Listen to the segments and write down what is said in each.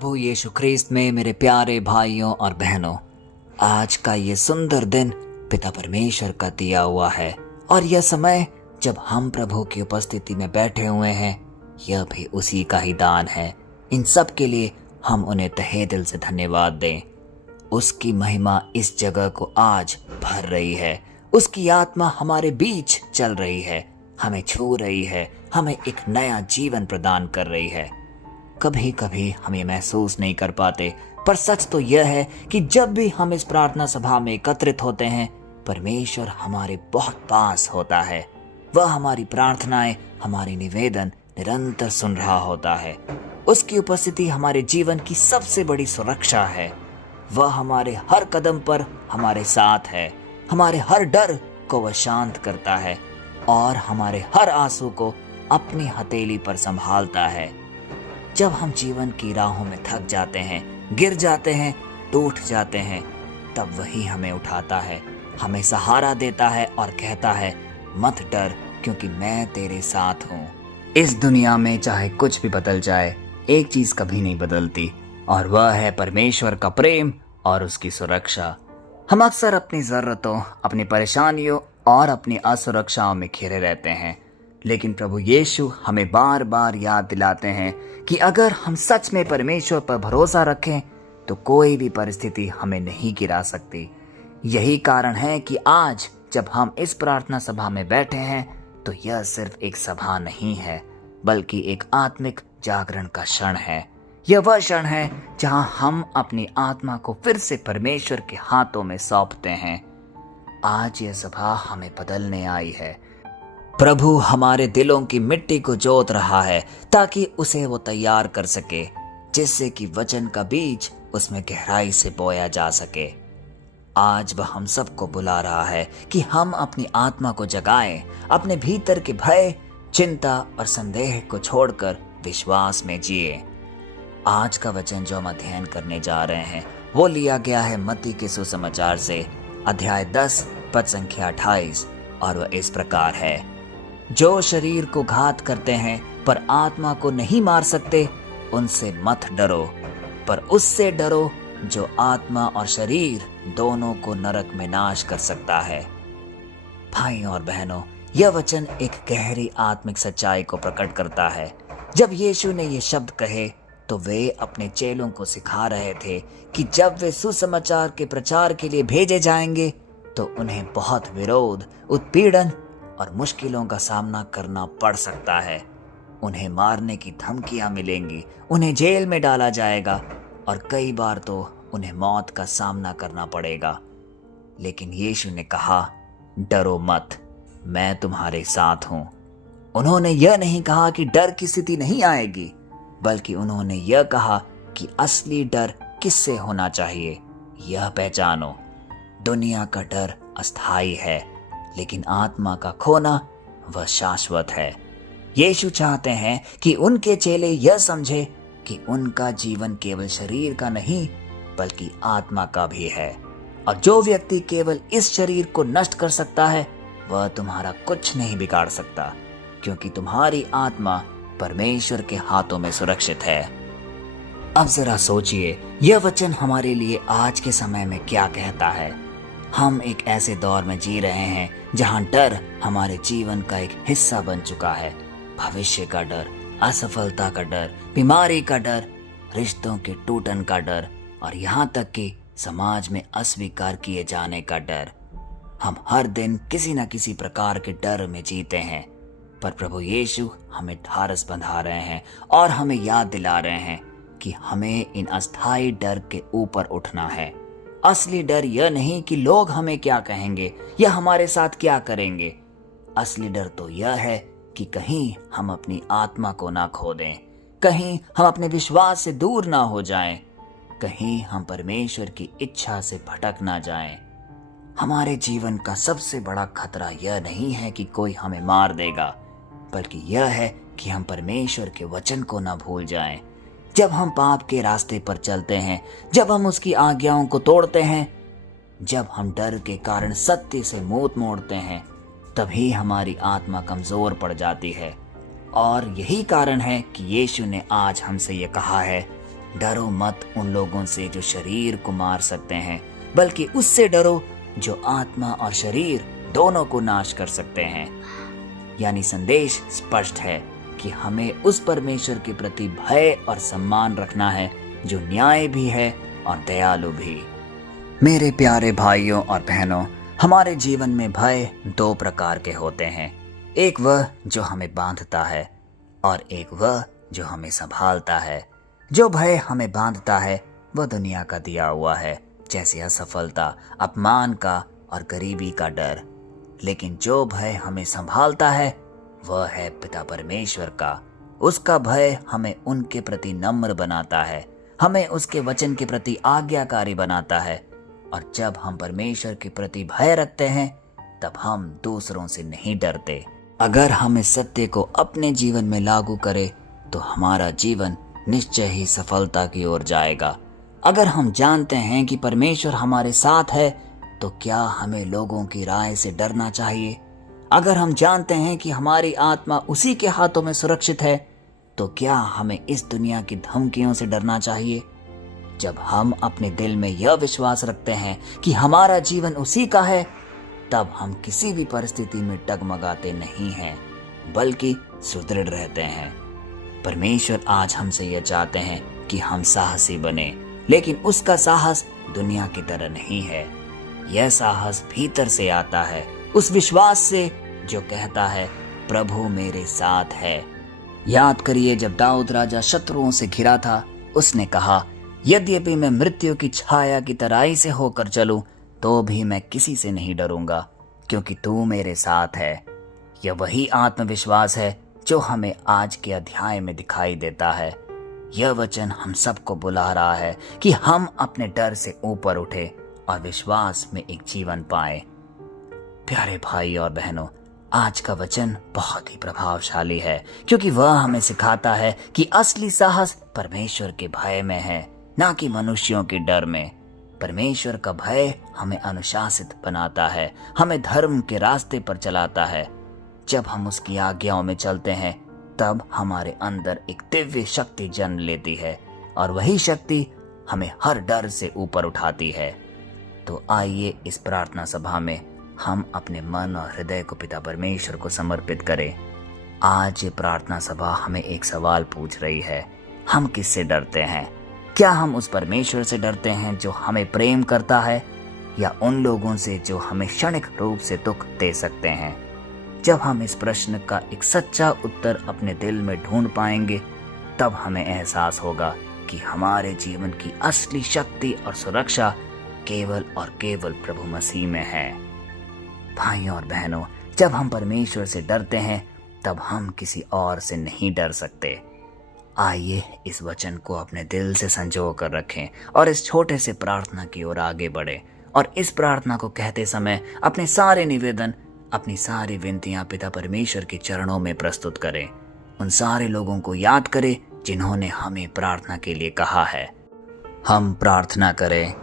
प्रभु यीशु ख्रीस्त में मेरे प्यारे भाइयों और बहनों, आज का ये सुंदर दिन पिता परमेश्वर का दिया हुआ है और यह समय जब हम प्रभु की उपस्थिति में बैठे हुए हैं, यह भी उसी का ही दान है। इन सब के लिए हम उन्हें तहे दिल से धन्यवाद दें। उसकी महिमा इस जगह को आज भर रही है। उसकी आत्मा हमारे बीच चल रही है, हमें छू रही है, हमें एक नया जीवन प्रदान कर रही है। कभी कभी हम ये महसूस नहीं कर पाते, पर सच तो यह है कि जब भी हम इस प्रार्थना सभा में एकत्रित होते हैं, परमेश्वर हमारे बहुत पास होता है। वह हमारी प्रार्थनाएं, हमारी निवेदन निरंतर सुन रहा होता है। उसकी उपस्थिति हमारे जीवन की सबसे बड़ी सुरक्षा है। वह हमारे हर कदम पर हमारे साथ है, हमारे हर डर को वह शांत करता है और हमारे हर आंसू को अपनी हथेली पर संभालता है। जब हम जीवन की राहों में थक जाते हैं, गिर जाते हैं, टूट जाते हैं, तब वही हमें उठाता है, हमें सहारा देता है और कहता है, मत डर क्योंकि मैं तेरे साथ हूँ। इस दुनिया में चाहे कुछ भी बदल जाए, एक चीज कभी नहीं बदलती और वह है परमेश्वर का प्रेम और उसकी सुरक्षा। हम अक्सर अपनी जरूरतों, अपनी परेशानियों और अपनी असुरक्षाओं में घिरे रहते हैं, लेकिन प्रभु यीशु हमें बार बार याद दिलाते हैं कि अगर हम सच में परमेश्वर पर भरोसा रखें तो कोई भी परिस्थिति हमें नहीं गिरा सकती। यही कारण है कि आज जब हम इस प्रार्थना सभा में बैठे हैं तो यह सिर्फ एक सभा नहीं है, बल्कि एक आत्मिक जागरण का क्षण है। यह वह क्षण है जहां हम अपनी आत्मा को फिर से परमेश्वर के हाथों में सौंपते हैं। आज यह सभा हमें बदलने आई है। प्रभु हमारे दिलों की मिट्टी को जोत रहा है ताकि उसे वो तैयार कर सके, जिससे कि वचन का बीज उसमें गहराई से बोया जा सके। आज वह हम सबको बुला रहा है कि हम अपनी आत्मा को जगाएं, अपने भीतर के भय, चिंता और संदेह को छोड़कर विश्वास में जिए। आज का वचन जो हम अध्ययन करने जा रहे हैं वो लिया गया है मत्ती के सुसमाचार से, अध्याय 10 पद संख्या 28, और वह इस प्रकार है, जो शरीर को घात करते हैं पर आत्मा को नहीं मार सकते, उनसे मत डरो, पर उससे डरो जो आत्मा और शरीर दोनों को नरक में नाश कर सकता है। भाइयों और बहनों, यह वचन एक गहरी आत्मिक सच्चाई को प्रकट करता है। जब यीशु ने ये शब्द कहे तो वे अपने चेलों को सिखा रहे थे कि जब वे सुसमाचार के प्रचार के लिए भेजे जाएंगे तो उन्हें बहुत विरोध, उत्पीड़न और मुश्किलों का सामना करना पड़ सकता है। उन्हें मारने की धमकियां मिलेंगी, उन्हें जेल में डाला जाएगा और कई बार तो उन्हें मौत का सामना करना पड़ेगा। लेकिन यीशु ने कहा, डरो मत, मैं तुम्हारे साथ हूं। उन्होंने यह नहीं कहा कि डर की स्थिति नहीं आएगी, बल्कि उन्होंने यह कहा कि असली डर किससे होना चाहिए, यह पहचानो। दुनिया का डर अस्थायी है, लेकिन आत्मा का खोना वह शाश्वत है। यीशु चाहते हैं कि उनके चेले यह समझे कि उनका जीवन केवल शरीर का नहीं बल्कि आत्मा का भी है, और जो व्यक्ति केवल इस शरीर को नष्ट कर सकता है वह तुम्हारा कुछ नहीं बिगाड़ सकता, क्योंकि तुम्हारी आत्मा परमेश्वर के हाथों में सुरक्षित है। अब जरा सोचिए, यह वचन हमारे लिए आज के समय में क्या कहता है। हम एक ऐसे दौर में जी रहे हैं जहां डर हमारे जीवन का एक हिस्सा बन चुका है। भविष्य का डर, असफलता का डर, बीमारी का डर, रिश्तों के टूटन का डर और यहाँ तक कि समाज में अस्वीकार किए जाने का डर। हम हर दिन किसी न किसी प्रकार के डर में जीते हैं, पर प्रभु यीशु हमें ढारस बंधा रहे हैं और हमें याद दिला रहे हैं कि हमें इन अस्थायी डर के ऊपर उठना है। असली डर यह नहीं कि लोग हमें क्या कहेंगे या हमारे साथ क्या करेंगे। असली डर तो यह है कि कहीं हम अपनी आत्मा को ना खो दें, कहीं हम अपने विश्वास से दूर ना हो जाएं, कहीं हम परमेश्वर की इच्छा से भटक ना जाएं। हमारे जीवन का सबसे बड़ा खतरा यह नहीं है कि कोई हमें मार देगा, बल्कि यह है कि हम परमेश्वर के वचन को ना भूल जाएं। जब हम पाप के रास्ते पर चलते हैं, जब हम उसकी आज्ञाओं को तोड़ते हैं, जब हम डर के कारण सत्य से मुंह मोड़ते हैं, तभी हमारी आत्मा कमजोर पड़ जाती है। और यही कारण है कि यीशु ने आज हमसे ये कहा है, डरो मत उन लोगों से जो शरीर को मार सकते हैं, बल्कि उससे डरो जो आत्मा और शरीर दोनों को नाश कर सकते हैं। यानी संदेश स्पष्ट है कि हमें उस परमेश्वर के प्रति भय और सम्मान रखना है जो न्याय भी है और दयालु भी। मेरे प्यारे भाइयों और बहनों, हमारे जीवन में भय दो प्रकार के होते हैं। एक वह जो हमें बांधता है और एक वह जो हमें संभालता है। जो भय हमें बांधता है वह दुनिया का दिया हुआ है, जैसे असफलता, अपमान का और गरीबी का डर। लेकिन जो भय हमें संभालता है वह है पिता परमेश्वर का। उसका भय हमें उनके प्रति नम्र बनाता है, हमें उसके वचन के प्रति आज्ञाकारी बनाता है। और जब हम परमेश्वर के प्रति भय रखते हैं तब हम दूसरों से नहीं डरते। अगर हम इस सत्य को अपने जीवन में लागू करें तो हमारा जीवन निश्चय ही सफलता की ओर जाएगा। अगर हम जानते हैं कि परमेश्वर हमारे साथ है तो क्या हमें लोगों की राय से डरना चाहिए? अगर हम जानते हैं कि हमारी आत्मा उसी के हाथों में सुरक्षित है तो क्या हमें इस दुनिया की धमकियों से डरना चाहिए? जब हम अपने दिल में यह विश्वास रखते हैं कि हमारा जीवन उसी का है, तब हम किसी भी परिस्थिति में डगमगाते नहीं हैं, बल्कि सुदृढ़ रहते हैं। परमेश्वर आज हमसे यह चाहते हैं कि हम साहसी बने, लेकिन उसका साहस दुनिया की तरह नहीं है। यह साहस भीतर से आता है, उस विश्वास से जो कहता है प्रभु मेरे साथ है। याद करिए, जब दाऊद राजा शत्रुओं से घिरा था, उसने कहा, यद्यपि मैं मृत्यु की छाया की तराई से होकर चलूं तो भी मैं किसी से नहीं डरूंगा, क्योंकि तू मेरे साथ है। यह वही आत्मविश्वास है जो हमें आज के अध्याय में दिखाई देता है। यह वचन हम सबको बुला रहा है कि हम अपने डर से ऊपर उठे और विश्वास में एक जीवन पाए। प्यारे भाई और बहनों, आज का वचन बहुत ही प्रभावशाली है, क्योंकि वह हमें सिखाता है कि असली साहस परमेश्वर के भय में है, ना कि मनुष्यों के डर में। परमेश्वर का भय हमें अनुशासित बनाता है, हमें धर्म के रास्ते पर चलाता है। जब हम उसकी आज्ञाओं में चलते हैं तब हमारे अंदर एक दिव्य शक्ति जन्म लेती है और वही शक्ति हमें हर डर से ऊपर उठाती है। तो आइए इस प्रार्थना सभा में हम अपने मन और हृदय को पिता परमेश्वर को समर्पित करें। आज ये प्रार्थना सभा हमें एक सवाल पूछ रही है, हम किससे डरते हैं? क्या हम उस परमेश्वर से डरते हैं जो हमें प्रेम करता है, या उन लोगों से जो हमें क्षणिक रूप से दुख दे सकते हैं? जब हम इस प्रश्न का एक सच्चा उत्तर अपने दिल में ढूंढ पाएंगे, तब हमें एहसास होगा कि हमारे जीवन की असली शक्ति और सुरक्षा केवल और केवल प्रभु मसीह में है। भाइयों और बहनों, जब हम परमेश्वर से डरते हैं तब हम किसी और से नहीं डर सकते। आइए इस वचन को अपने दिल से संजो कर रखें और इस छोटे से प्रार्थना की ओर आगे बढ़े। और इस प्रार्थना को कहते समय अपने सारे निवेदन, अपनी सारी विनतियां पिता परमेश्वर के चरणों में प्रस्तुत करें। उन सारे लोगों को याद करें जिन्होंने हमें प्रार्थना के लिए कहा है। हम प्रार्थना करें।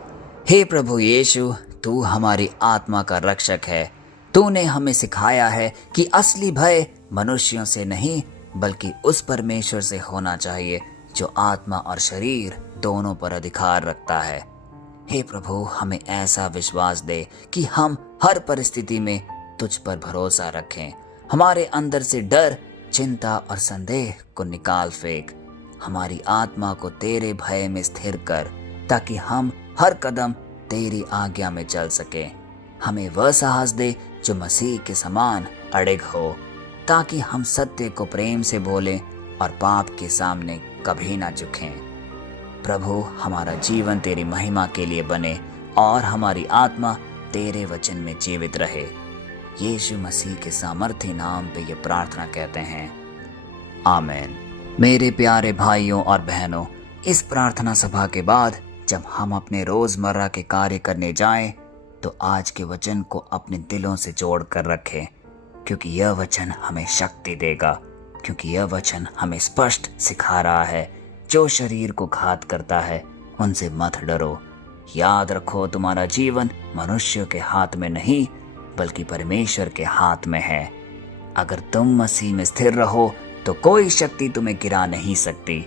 हे प्रभु यीशु, तू हमारी आत्मा का रक्षक है। तूने हमें सिखाया है कि असली भय मनुष्यों से नहीं बल्कि उस परमेश्वर से होना चाहिए जो आत्मा और शरीर दोनों पर अधिकार रखता है। हे प्रभु, हमें ऐसा विश्वास दे कि हम हर परिस्थिति में तुझ पर भरोसा रखें। हमारे अंदर से डर, चिंता और संदेह को निकाल फेंक। हमारी आत्मा को तेरे भय में स्थिर कर, ताकि हम हर कदम तेरी आज्ञा में चल सके। हमें वह साहस दे जो मसीह के समान अड़िग हो, ताकि हम सत्य को प्रेम से बोलें और पाप के सामने कभी ना झुकें। प्रभु, हमारा जीवन तेरी महिमा के लिए बने और हमारी आत्मा तेरे वचन में जीवित रहे। यीशु मसीह के सामर्थ्य नाम पे ये प्रार्थना कहते हैं, आमीन। मेरे प्यारे भाइयों और बहनों, इस प्रार्थना सभा के बाद जब हम अपने रोजमर्रा के कार्य करने जाएं, तो आज के वचन को अपने दिलों से जोड़ कर रखें, क्योंकि यह वचन हमें शक्ति देगा। क्योंकि यह वचन हमें स्पष्ट सिखा रहा है, जो शरीर को घात करता है उनसे मत डरो। याद रखो, तुम्हारा जीवन मनुष्य के हाथ में नहीं बल्कि परमेश्वर के हाथ में है। अगर तुम मसीह में स्थिर रहो तो कोई शक्ति तुम्हें गिरा नहीं सकती।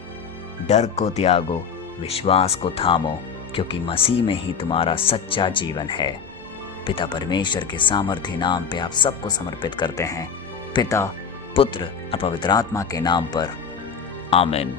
डर को त्यागो, विश्वास को थामो, क्योंकि मसीह में ही तुम्हारा सच्चा जीवन है। पिता परमेश्वर के सामर्थ्य नाम पे आप सबको समर्पित करते हैं, पिता, पुत्र और पवित्र आत्मा के नाम पर। आमीन।